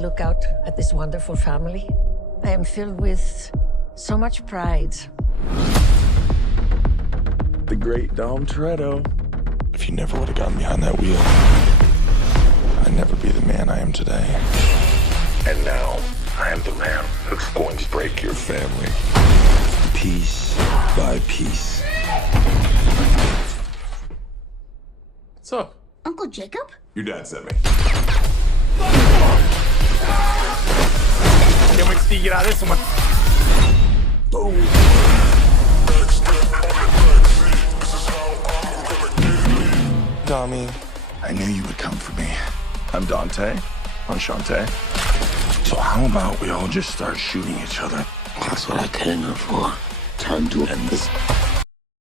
look out at this wonderful family, I am filled with so much pride. The great Dom Toretto. If you never would have gotten behind that wheel, I'd never be the man I am today. And now, I am the man who's going to break your family. Piece by piece. What's up? Uncle Jacob? Your dad sent me. Can't wait to see you get out of this one. Boom. Tommy, I knew you would come for me. I'm Dante, Enchante. So how about we all just start shooting each other? That's what I came here for. Time to end this.